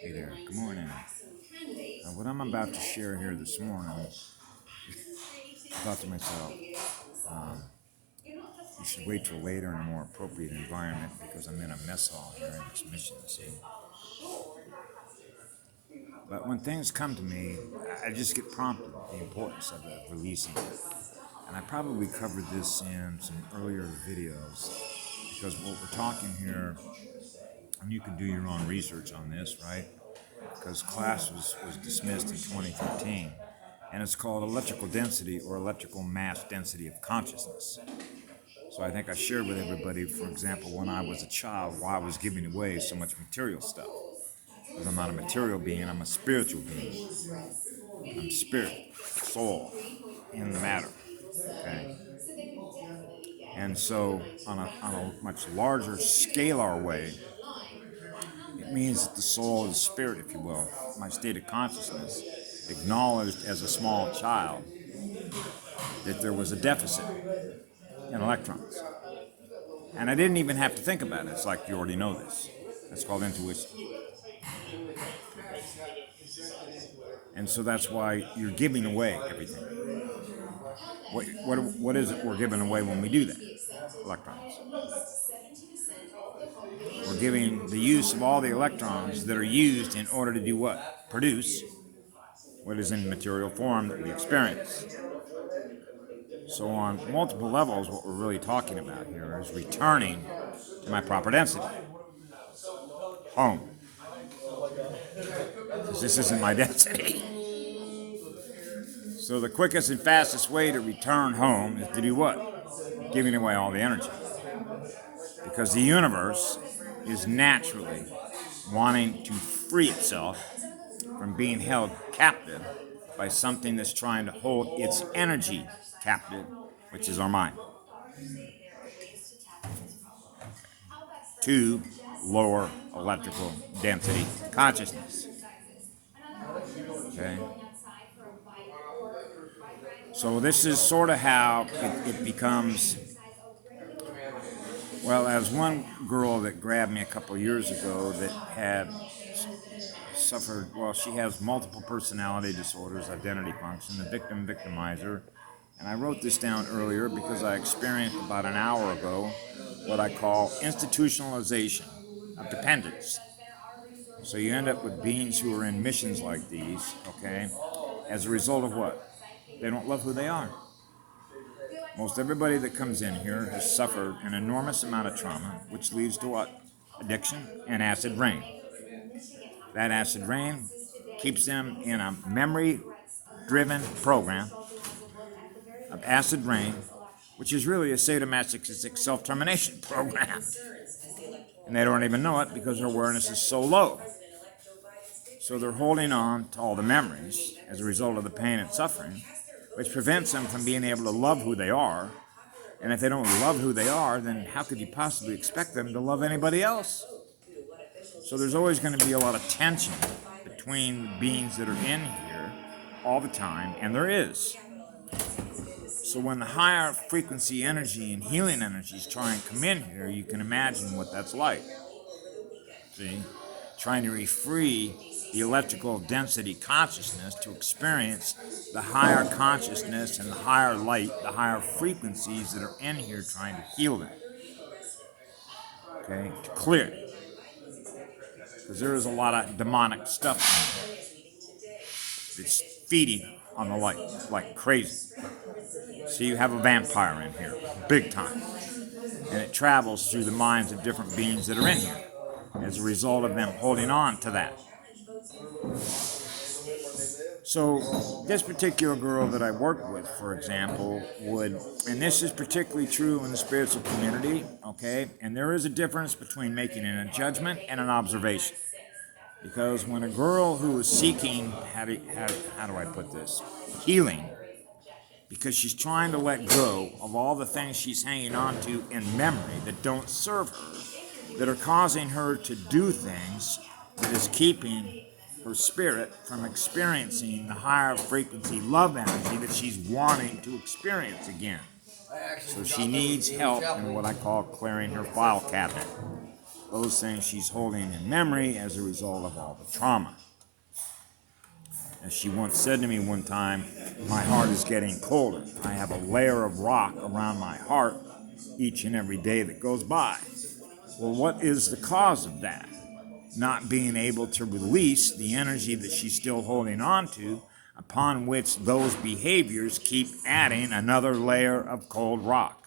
Hey there, good morning. What I'm about to share here this morning, I thought to myself, um, you should wait till later in a more appropriate environment because I'm in a mess hall here in this mission, see? But when things come to me, I just get prompted the importance of releasing it. And I probably covered this in some earlier videos because what we're talking here, and you can do your own research on this, right? Because class was dismissed in 2013, and it's called electrical density or electrical mass density of consciousness. So I think I shared with everybody, for example, when I was a child, why I was giving away so much material stuff. Because I'm not a material being, I'm a spiritual being. I'm spirit, soul, in the matter. Okay? And so, on a much larger scalar way, it means that the soul is spirit, if you will, my state of consciousness, acknowledged as a small child that there was a deficit in electrons. And I didn't even have to think about it. It's like you already know this. That's called intuition. And so that's why you're giving away everything. What is it we're giving away when we do that? Electrons. We're giving the use of all the electrons that are used in order to do what? Produce what is in material form that we experience. So on multiple levels, what we're really talking about here is returning to my proper density. Home. Because this isn't my density. So the quickest and fastest way to return home is to do what? Giving away all the energy. Because the universe is naturally wanting to free itself from being held captive by something that's trying to hold its energy captive, which is our mind. To lower electrical density consciousness. Okay? So this is sort of how it becomes. Well, as one girl that grabbed me a couple years ago that had suffered, well, she has multiple personality disorders, identity function, the victim victimizer. And I wrote this down earlier because I experienced about an hour ago what I call institutionalization of dependence. So you end up with beings who are in missions like these, okay, as a result of what? They don't love who they are. Most everybody that comes in here has suffered an enormous amount of trauma, which leads to what? Addiction and acid rain. That acid rain keeps them in a memory-driven program of acid rain, which is really a sadomasochistic self-termination program. And they don't even know it because their awareness is so low. So they're holding on to all the memories as a result of the pain and suffering, which prevents them from being able to love who they are. And if they don't love who they are, then how could you possibly expect them to love anybody else? So there's always going to be a lot of tension between the beings that are in here all the time, and there is. So when the higher frequency energy and healing energies try and come in here, you can imagine what that's like. See? Trying to free the electrical density consciousness to experience the higher consciousness and the higher light, the higher frequencies that are in here trying to heal them. Okay? To clear it. Because there is a lot of demonic stuff in there. It's feeding on the light like crazy. So you have a vampire in here, big time. And it travels through the minds of different beings that are in here as a result of them holding on to that. So this particular girl that I worked with, for example, would, and this is particularly true in the spiritual community, okay, and there is a difference between making a judgment and an observation. Because when a girl who is seeking, how do I put this, healing, because she's trying to let go of all the things she's hanging on to in memory that don't serve her, that are causing her to do things that is keeping her spirit from experiencing the higher frequency love energy that she's wanting to experience again. So she needs help in what I call clearing her file cabinet. those things she's holding in memory as a result of all the trauma. As she once said to me one time, my heart is getting colder. I have a layer of rock around my heart each and every day that goes by. Well, what is the cause of that? Not being able to release the energy that she's still holding on to, upon which those behaviors keep adding another layer of cold rock,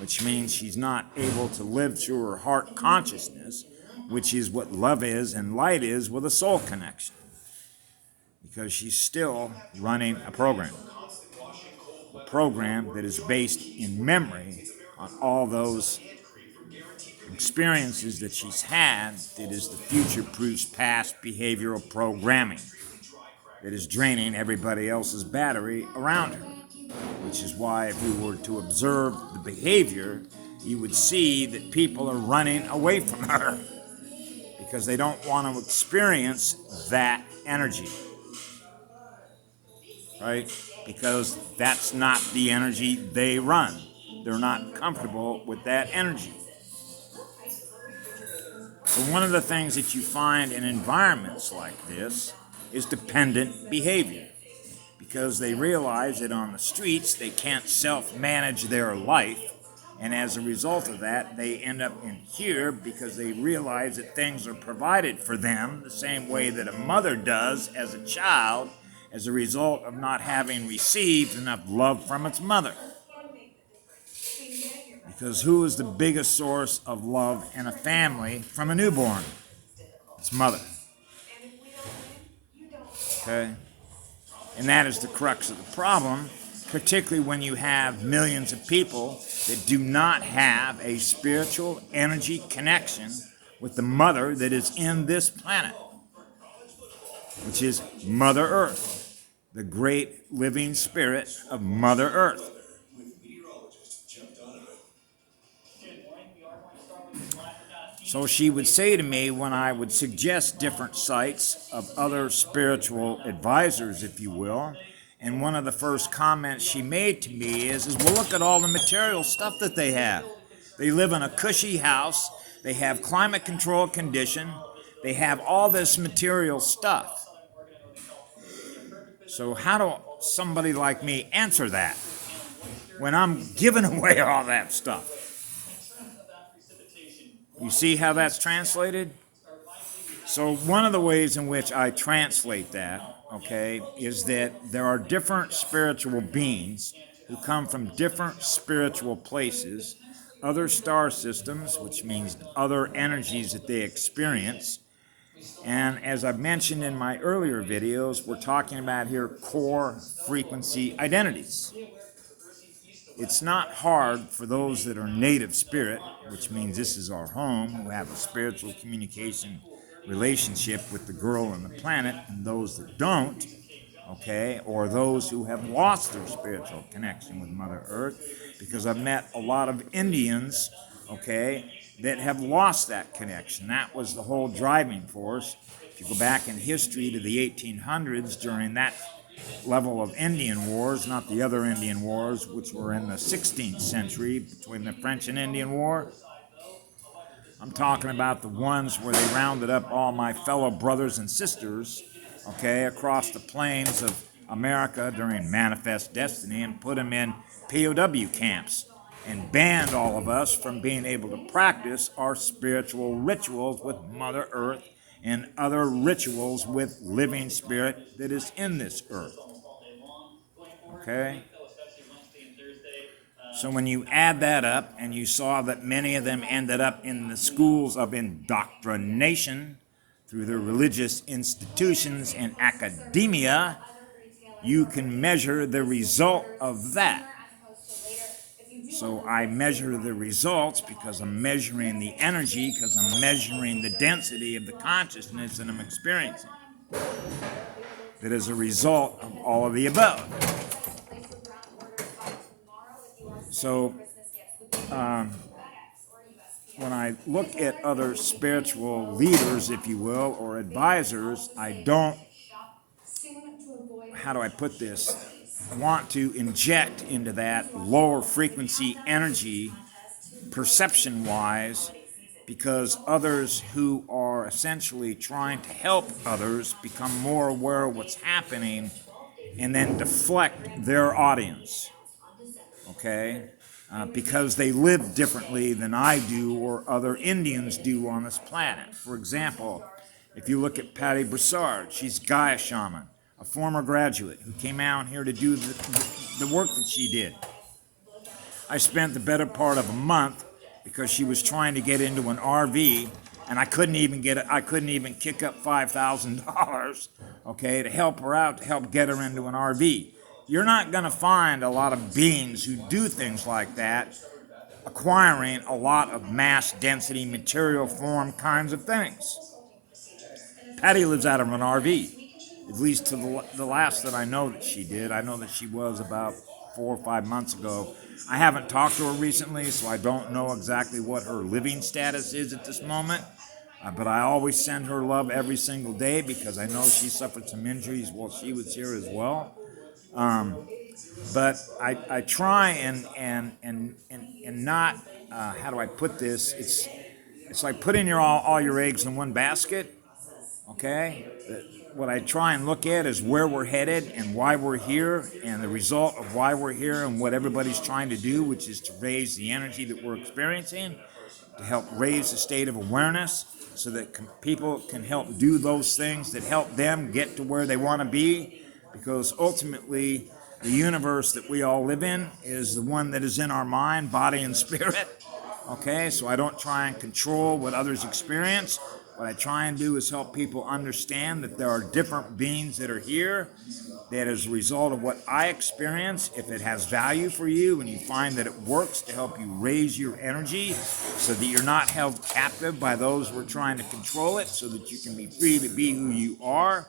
which means she's not able to live through her heart consciousness, which is what love is and light is with a soul connection, because she's still running a program that is based in memory on all those experiences that she's had, that is the future-proofs past behavioral programming that is draining everybody else's battery around her. Which is why if you were to observe the behavior, you would see that people are running away from her because they don't want to experience that energy, right? Because that's not the energy they run. They're not comfortable with that energy. So one of the things that you find in environments like this is dependent behavior, because they realize that on the streets they can't self-manage their life, and as a result of that they end up in here because they realize that things are provided for them the same way that a mother does as a child as a result of not having received enough love from its mother. Because who is the biggest source of love in a family from a newborn? It's mother. Okay? And that is the crux of the problem, particularly when you have millions of people that do not have a spiritual energy connection with the mother that is in this planet, which is Mother Earth, the great living spirit of Mother Earth. So she would say to me when I would suggest different sites of other spiritual advisors, if you will, and one of the first comments she made to me is, well, look at all the material stuff that they have. They live in a cushy house. They have climate control condition. They have all this material stuff. So how do somebody like me answer that when I'm giving away all that stuff? You see how that's translated? So one of the ways in which I translate that, okay, is that there are different spiritual beings who come from different spiritual places, other star systems, which means other energies that they experience. And as I've mentioned in my earlier videos, we're talking about here core frequency identities. It's not hard for those that are native spirit, which means this is our home, who have a spiritual communication relationship with the girl on the planet, and those that don't, okay, or those who have lost their spiritual connection with Mother Earth, because I've met a lot of Indians, okay, that have lost that connection. That was the whole driving force. If you go back in history to the 1800s, during that level of Indian wars, not the other Indian wars, which were in the 16th century between the French and Indian War. I'm talking about the ones where they rounded up all my fellow brothers and sisters, okay, across the plains of America during Manifest Destiny and put them in POW camps and banned all of us from being able to practice our spiritual rituals with Mother Earth and other rituals with living spirit that is in this earth. Okay? So when you add that up, and you saw that many of them ended up in the schools of indoctrination through their religious institutions and academia, you can measure the result of that. So I measure the results because I'm measuring the energy, because I'm measuring the density of the consciousness that I'm experiencing. That is a result of all of the above. So when I look at other spiritual leaders, if you will, or advisors, I don't, how do I put this, want to inject into that lower frequency energy perception-wise, because others who are essentially trying to help others become more aware of what's happening and then deflect their audience, okay? Because they live differently than I do or other Indians do on this planet. For example, if you look at Patty Broussard, she's Gaia shaman, a former graduate who came out here to do the work that she did. I spent the better part of a month because she was trying to get into an RV, and I couldn't even kick up $5,000, okay, to help her out, to help get her into an RV. You're not going to find a lot of beings who do things like that, acquiring a lot of mass density, material form kinds of things. Patty lives out of an RV, at least to the last that I know that she did. I know that she was about 4 or 5 months ago. I haven't talked to her recently, so I don't know exactly what her living status is at this moment. But I always send her love every single day because I know she suffered some injuries while she was here as well. But I try and not, how do I put this? It's like putting all your eggs in one basket, okay? What I try and look at is where we're headed and why we're here and the result of why we're here and what everybody's trying to do, which is to raise the energy that we're experiencing, to help raise the state of awareness so that people can help do those things that help them get to where they want to be, because ultimately the universe that we all live in is the one that is in our mind, body, and spirit. Okay, so I don't try and control what others experience. What I try and do is help people understand that there are different beings that are here, that as a result of what I experience, if it has value for you and you find that it works to help you raise your energy so that you're not held captive by those who are trying to control it, so that you can be free to be who you are,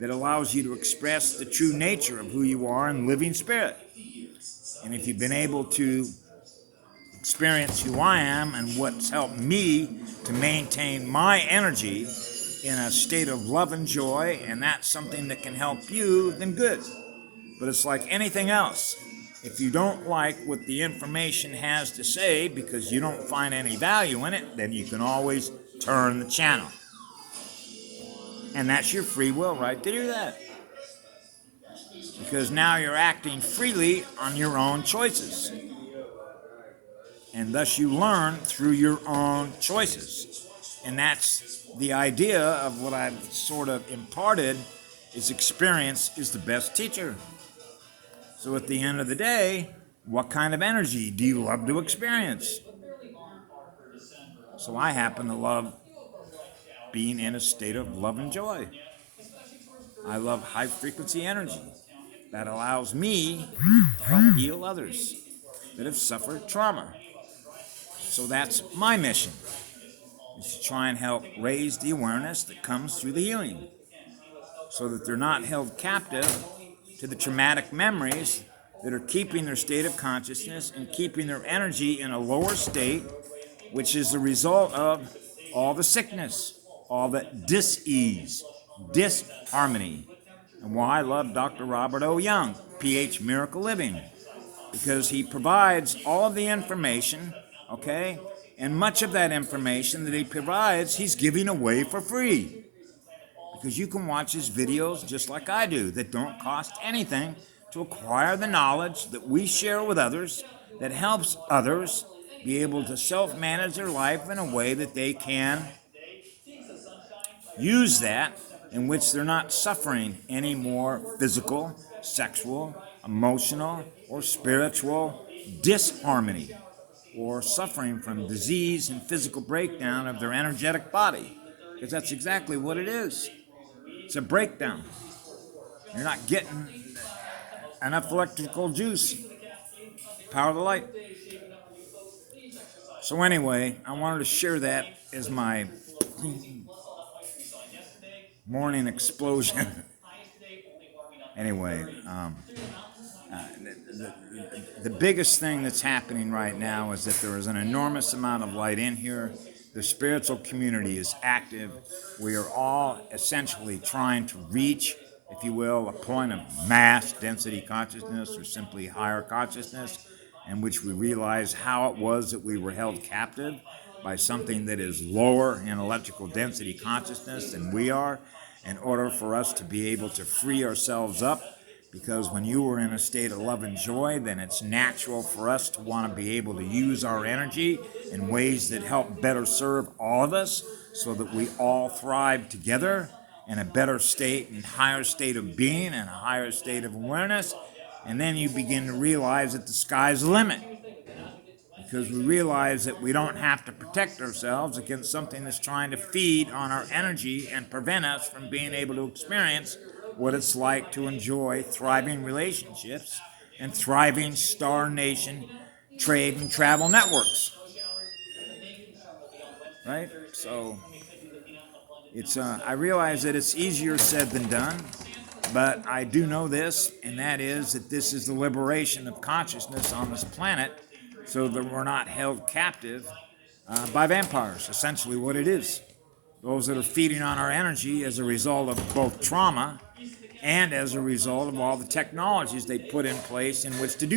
that allows you to express the true nature of who you are in living spirit. And if you've been able to experience who I am and what's helped me to maintain my energy in a state of love and joy, and that's something that can help you, then good. But it's like anything else. If you don't like what the information has to say because you don't find any value in it, then you can always turn the channel. And that's your free will right to do that. Because now you're acting freely on your own choices. And thus you learn through your own choices. And that's the idea of what I've sort of imparted, is experience is the best teacher. So at the end of the day, what kind of energy do you love to experience? So I happen to love being in a state of love and joy. I love high frequency energy that allows me to help heal others that have suffered trauma. So that's my mission, is to try and help raise the awareness that comes through the healing, so that they're not held captive to the traumatic memories that are keeping their state of consciousness and keeping their energy in a lower state, which is the result of all the sickness, all the dis-ease, disharmony. And why I love Dr. Robert O. Young, PH Miracle Living, because he provides all of the information, okay? And much of that information that he provides, he's giving away for free. Because you can watch his videos just like I do, that don't cost anything, to acquire the knowledge that we share with others, that helps others be able to self-manage their life in a way that they can use that, in which they're not suffering any more physical, sexual, emotional, or spiritual disharmony, or suffering from disease and physical breakdown of their energetic body. Because that's exactly what it is. It's a breakdown. You're not getting enough electrical juice. Power of the light. So anyway, I wanted to share that as my morning explosion. Anyway, the biggest thing that's happening right now is that there is an enormous amount of light in here. The spiritual community is active. We are all essentially trying to reach, if you will, a point of mass density consciousness, or simply higher consciousness, in which we realize how it was that we were held captive, by something that is lower in electrical density consciousness than we are, in order for us to be able to free ourselves up. Because when you are in a state of love and joy, then it's natural for us to want to be able to use our energy in ways that help better serve all of us, so that we all thrive together in a better state and higher state of being and a higher state of awareness. And then you begin to realize that the sky's the limit, because we realize that we don't have to protect ourselves against something that's trying to feed on our energy and prevent us from being able to experience what it's like to enjoy thriving relationships and thriving Star Nation trade and travel networks. Right? So it's I realize that it's easier said than done, but I do know this, and that is that this is the liberation of consciousness on this planet, so that we're not held captive by vampires. Essentially, what it is. Those that are feeding on our energy as a result of both trauma and as a result of all the technologies they put in place in which to do